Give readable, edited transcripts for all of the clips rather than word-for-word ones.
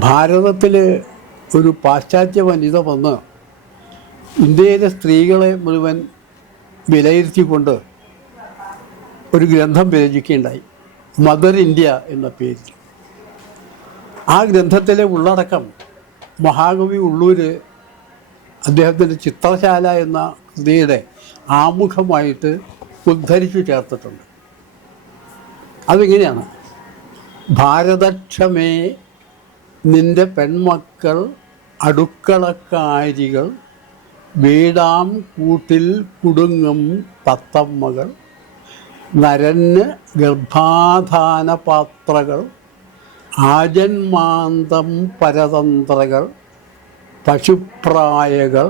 ഭാരതത്തിൽ ഒരു പാശ്ചാത്യ വനിത വന്ന് ഇന്ത്യയിലെ സ്ത്രീകളെ മുഴുവൻ വിലയിരുത്തിക്കൊണ്ട് ഒരു ഗ്രന്ഥം രചിക്കുകയുണ്ടായി, മദർ ഇന്ത്യ എന്ന പേരിൽ. ആ ഗ്രന്ഥത്തിലെ ഉള്ളടക്കം മഹാകവി ഉള്ളൂർ അദ്ദേഹത്തിൻ്റെ ചിത്രശാല എന്ന കൃതിയുടെ ആമുഖമായിട്ട് ഉദ്ധരിച്ചു ചേർത്തിട്ടുണ്ട്. അതിങ്ങനെയാണ്: ഭാരതക്ഷമേ, നിന്റെ പെൺമക്കൾ അടുക്കളക്കാരികൾ, വീടാം കൂട്ടിൽ കുടുങ്ങും തത്തമ്മകൾ, നരന് ഗർഭാധാന പാത്രകൾ, ആജന്മാന്തം പരതന്ത്രകൾ, പശുപ്രായകൾ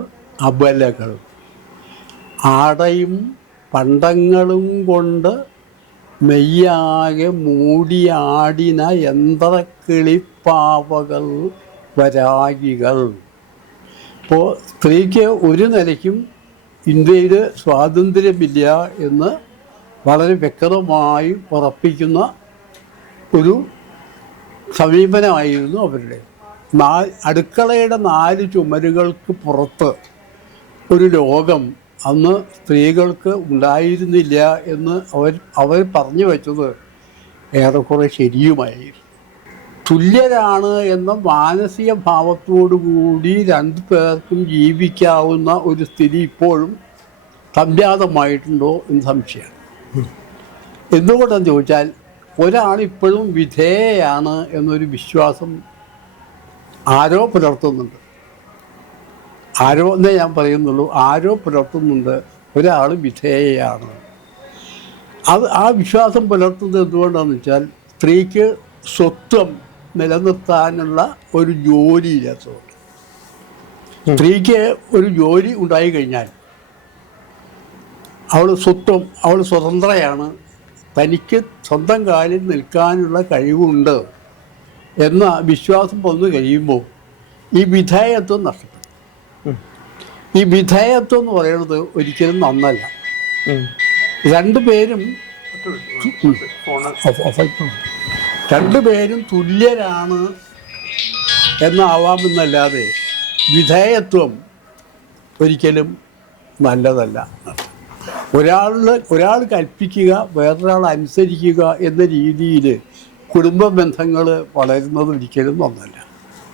അബലകൾ, ആടയും പണ്ടങ്ങളും കൊണ്ട് നെയ്യാകെ മൂടിയാടിന യന്ത്രക്കിളിപ്പാവകൾ വരാകികൾ. ഇപ്പോൾ സ്ത്രീക്ക് ഒരു നിലയ്ക്കും ഇന്ത്യയിൽ സ്വാതന്ത്ര്യമില്ല എന്ന് വളരെ വ്യക്തമായി ഉറപ്പിക്കുന്ന ഒരു സമീപനമായിരുന്നു അവരുടെ. അടുക്കളയുടെ 4 ചുമരുകൾക്ക് പുറത്ത് ഒരു ലോകം അന്ന് സ്ത്രീകൾക്ക് ഉണ്ടായിരുന്നില്ല എന്ന് അവർ പറഞ്ഞു വെച്ചത് ഏറെക്കുറെ ശരിയുമായിരുന്നു. തുല്യരാണ് എന്ന മാനസിക ഭാവത്തോടു കൂടി 2 പേർക്കും ജീവിക്കാവുന്ന ഒരു സ്ഥിതി ഇപ്പോഴും സംജാതമായിട്ടുണ്ടോ എന്ന് സംശയമാണ്. എന്തുകൊണ്ടെന്ന് ചോദിച്ചാൽ, ഒരാളിപ്പോഴും വിധേയയാണ് എന്നൊരു വിശ്വാസം ആരോ പുലർത്തുന്നുണ്ട്. ആരോ എന്നേ ഞാൻ പറയുന്നുള്ളൂ, ആരോ പുലർത്തുന്നുണ്ട് ഒരാൾ വിധേയയാണ്. ആ വിശ്വാസം പുലർത്തുന്നത് എന്തുകൊണ്ടാണെന്ന് വെച്ചാൽ, സ്ത്രീക്ക് സ്വത്വം നിലനിർത്താനുള്ള ഒരു ജോലിയില്ലാത്തതുകൊണ്ട്. സ്ത്രീക്ക് ഒരു ജോലി ഉണ്ടായിക്കഴിഞ്ഞാൽ അവൾ സ്വതന്ത്രയാണ്, തനിക്ക് സ്വന്തം കാലിൽ നിൽക്കാനുള്ള കഴിവുണ്ട് എന്ന വിശ്വാസം വന്നു കഴിയുമ്പോൾ ഈ വിധേയത്വം നഷ്ടപ്പെടും. ഈ വിധേയത്വം എന്ന് പറയുന്നത് ഒരിക്കലും നന്നല്ല. രണ്ടുപേരും തുല്യരാണ് എന്നാവാമെന്നല്ലാതെ വിധേയത്വം ഒരിക്കലും നല്ലതല്ല. ഒരാൾ കൽപ്പിക്കുക, വേറൊരാൾ അനുസരിക്കുക എന്ന രീതിയിൽ കുടുംബ ബന്ധങ്ങൾ വളരുന്നത് ഒരിക്കലും നന്നല്ല.